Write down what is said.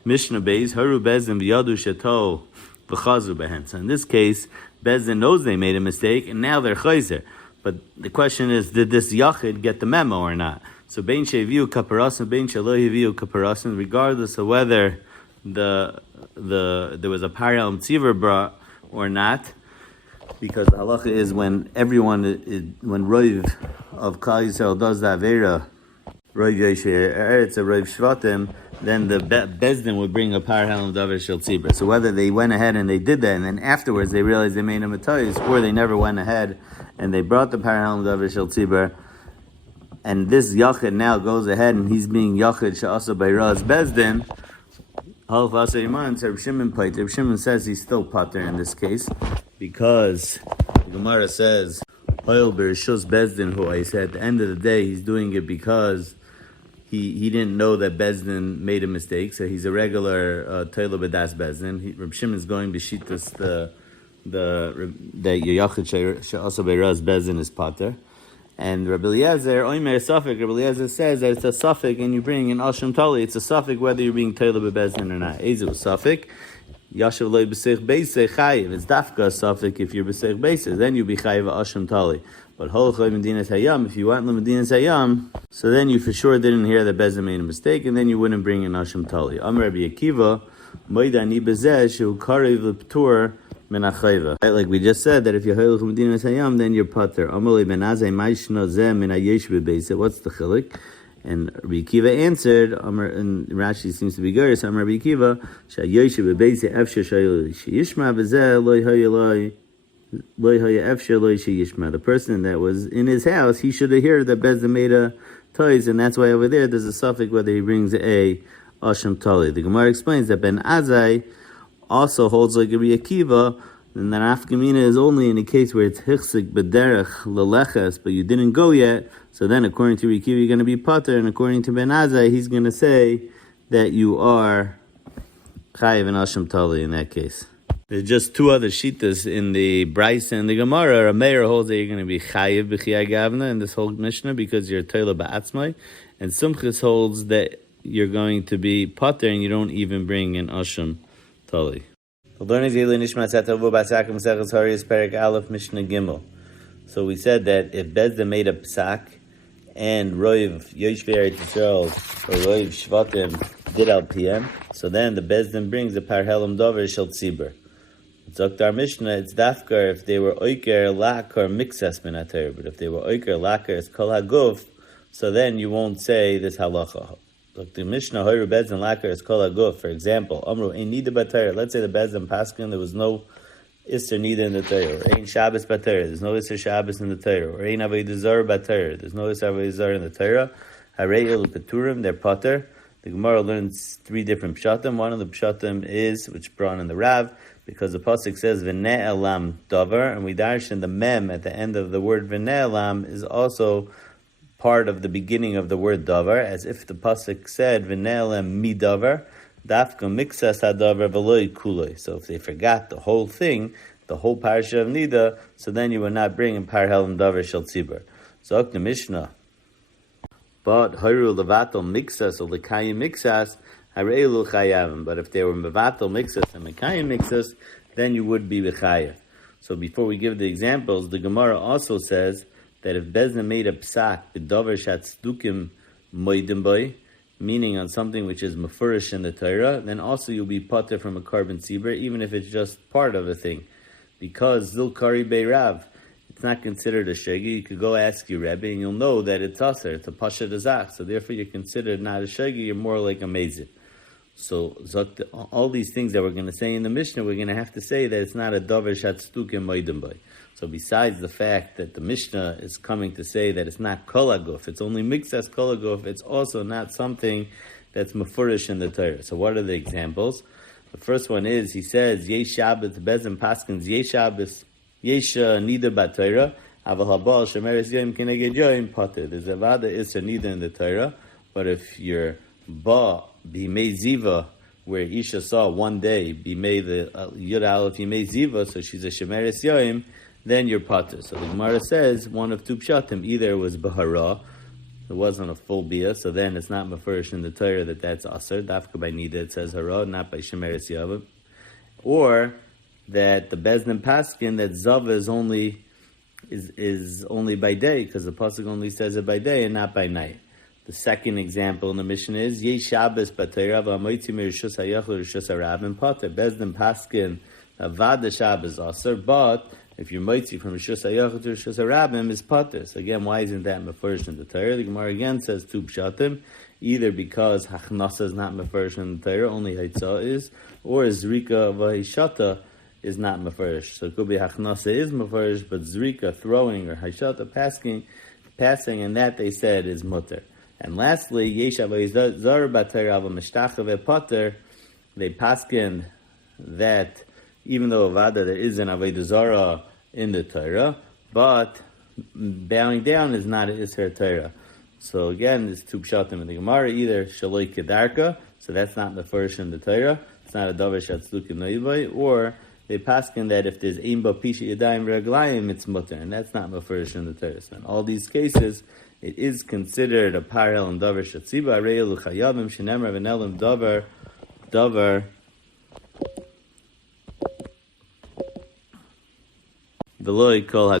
Mishnah Beis, Haru Bezdin B'yadu Sheto V'chazu Behen. So in this case, Bezdin knows they made a mistake, and now they're chayzer. But the question is, did this yachid get the memo or not? So Bein Sheviu Kaparasin, Bein Shelo Heviu Kaparasin, regardless of whether there was a parallel tziver brought or not, because the halacha is when Roiv of Klal Yisrael does the avera, Roiv Yoshe Eretz, Roiv Shvatim, then the Bezdin would bring a parallel davar shel tzibra. So whether they went ahead and they did that, and then afterwards they realized they made a matayis, or they never went ahead and they brought the parallel davar shel tzibra, and this yachid now goes ahead and he's being yachid she'asa by Raz Bezdin. Reb Shimon says he's still pater in this case, because the Gemara says, Oil Bereshus Bezdin, who I said at the end of the day he's doing it because he didn't know that Bezdin made a mistake, so he's a regular Toila B'das Bezdin. Reb Shimon is going to Shitas the Yachid she'asa by Raz Bezdin is pater. And Rabbi Eliezer, Oimer Safik, Rabbi Eliezer says that it's a Safik and you bring an Asham Tali, it's a Safik whether you're being Toila B'bezdin or not. Ezu Safik, Yashav Loi B'seich Beisei Chayiv, it's Dafka Safik if you're B'seich Beisei, then you be Chayiv Asham Tali. But Holchoi Medinas Hayam, if you want Medinas Hayam, so then you for sure didn't hear that Bezdin made a mistake, and then you wouldn't bring an Asham Tali. Amar Rabbi Akiva, Moidani Bezeh, Shehu Karev L'Ptur, like we just said, that if you're Hayel Medina Hayam, then you're pater. Amalei ben Azai Mishna Zeh min Hayesh Bebeis. What's the chilik? And Rabbi Akiva answered, and Rashi seems to be good. So Rabbi Akiva, Shayesh Bebeis Efshe Shayil Sheyishma Bezeh Loi Hayeloi Loi Haye Efshe Loi Sheyishma. The person that was in his house, he should have heard that Bezdin made a toys, and that's why over there there's a suffix whether he brings a Asham Tali. The Gemara explains that Ben Azai also holds like Rabbi Akiva, and that Afkamina is only in a case where it's Hichsik B'derech Leleches, but you didn't go yet, so then according to Rabbi Akiva you're going to be Pater, and according to Ben Azai he's going to say that you are Chayiv and Asham Tali in that case. There's just two other shitas in the Bryce and the Gemara. A mayor holds that you're going to be Chayiv B'chiyah Gavna in this whole Mishnah because you're Toila Ba'atzmai, and Sumchis holds that you're going to be Pater and you don't even bring an Asham Tali. Nishmas Etta Ahuva Basakim Seches Horayos Perek Aleph Mishna Gimel. So we said that if Bezdin made a psak and Roiv Yoshvei Eretz Yisrael or Roiv Shvatim did al PM, so then the Bezdin brings the parhelim dover shel tzibur. It's Oktar Mishnah. It's dafkar if they were oiker lakar mixas min haTorah, but if they were oiker lakar as kol haguf, so then you won't say this halacha. Look, the Mishnah Hoyru Bezdin Lakar is Kol Haguf, for example. Amru Ein Nida B'Torah. Let's say the Bezdin Paskin, there was no Isser Nida in the Torah. Or Ein Shabbos B'Torah. There's no Isser Shabbos in the Torah. Or Ein Avodah Zarah B'Torah. There's no Isser Avodah Zarah in the Torah. Harei El Peturim, they're Pater. The Gemara learns three different pshatim. One of the pshatim is, which brought in the Rav, because the pasuk says V'nei Elam Davar, and we darshan the Mem at the end of the word V'nei Elam is also part of the beginning of the word davar, as if the pasuk said v'ne'elem mi davar, dafka mixas hadavar v'loi kuloi. So if they forgot the whole thing, the whole parasha of Nida, so then you would not bring in parhelim davar shel tzibur. So the Mishnah, but haru levatel mixas or lekayim mixas hareilu chayavim. But if they were mevatel mixas and lekayim mixas, then you would be b'chayav. So before we give the examples, the Gemara also says that if Bezdin made a psak, b'davar shatzdukim moedim boy, meaning on something which is mefurish in the Torah, then also you'll be pater from a carbon tzibur, even if it's just part of a thing. Because zil kari beirav, it's not considered a shegi. You could go ask your Rebbe and you'll know that it's aser, it's a pasha dazach. So therefore you're considered not a shegi, you're more like a mezid. So all these things that we're going to say in the Mishnah, we're going to have to say that it's not a davar shatzdukim moedim boy. So besides the fact that the Mishnah is coming to say that it's not kol haguf, it's only mixas kol haguf, it's also not something that's mefurish in the Torah. So what are the examples? The first one is, he says, Yesh Shabbos, Bezin Paskins, Yesh Shabbos, Yesh Nida B'Torah, Aval Habal, Shemeres Yoim, Keneged Yoim, Pater. There's a Vada Isra Nida in the Torah, but if your Ba, Bimei Ziva, where Isha saw one day, Bimei the Yud Aleph Yimei Ziva, so she's a Shemeres Yoim, then you're pater. So the Gemara says one of two pshatim. Either it was bahara, It wasn't a full bia, so then it's not mefurish in the Torah that's aser. Dafka by nida it says hara, not by shemeres yavim. Or that the bezdin paskin that zav is only by day, because the pasuk only says it by day and not by night. The second example in the mission is Yesh Shabbos B'Torah v'Amoitzi Mirishus Hayachlu Rishus Harabim Pater. Bezdin paskin avad Shabbos aser, but if you're moitzi from Rishus Hayachlu to Rishus Harabim is pater. So again, why isn't that mefurish in the Torah? The Gemara again says two pshatim, either because hachnasa is not mefurish in the Torah, only haitzah is, or zrika v'hishata is not mefurish. So it could be hachnasa is mefurish, but zrika, throwing, or hishata, passing, and that they said is mutter. And lastly, yesh avodah zara b'Torah v'mishtacha ve'pater, they paskin that even though avada there is an avodah zara in the Torah, but bowing down is not an isher Torah. So again, there's two pshatim in the Gemara, either shaloi kedarka, so that's not the first in the Torah, it's not a davar shatzlukim noivay, or they paskin that if there's imba pisha yadayim v'raglayim, it's mutter, and that's not mefurish in the Torah. So in all these cases, it is considered a parallel in davar shatziba arei l'chayavim shenemar v'nelim davar v'loi kol